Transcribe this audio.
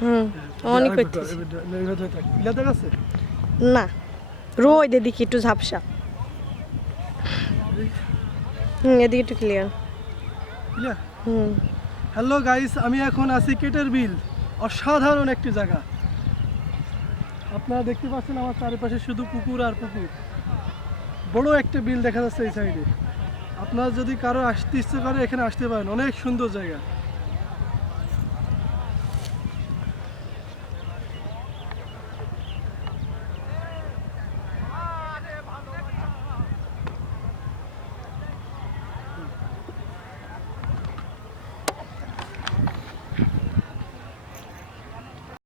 হুম অনেক না রোদ এদিকে একটু ঝাপসা। হুম এদিকে একটু ক্লিয়ার হুম। হ্যালো গাইস আমি এখন আছি কেটের বিল অসাধারণ একটি জায়গা। আপনারা দেখতে পাচ্ছেন আমার চারিপাশে শুধু পুকুর আর পুকুর। বড় একটা বিল দেখা যাচ্ছে এই সাইডে আপনার যদি কারও আসতে ইচ্ছে করে এখানে আসতে পারেন। অনেক সুন্দর জায়গা।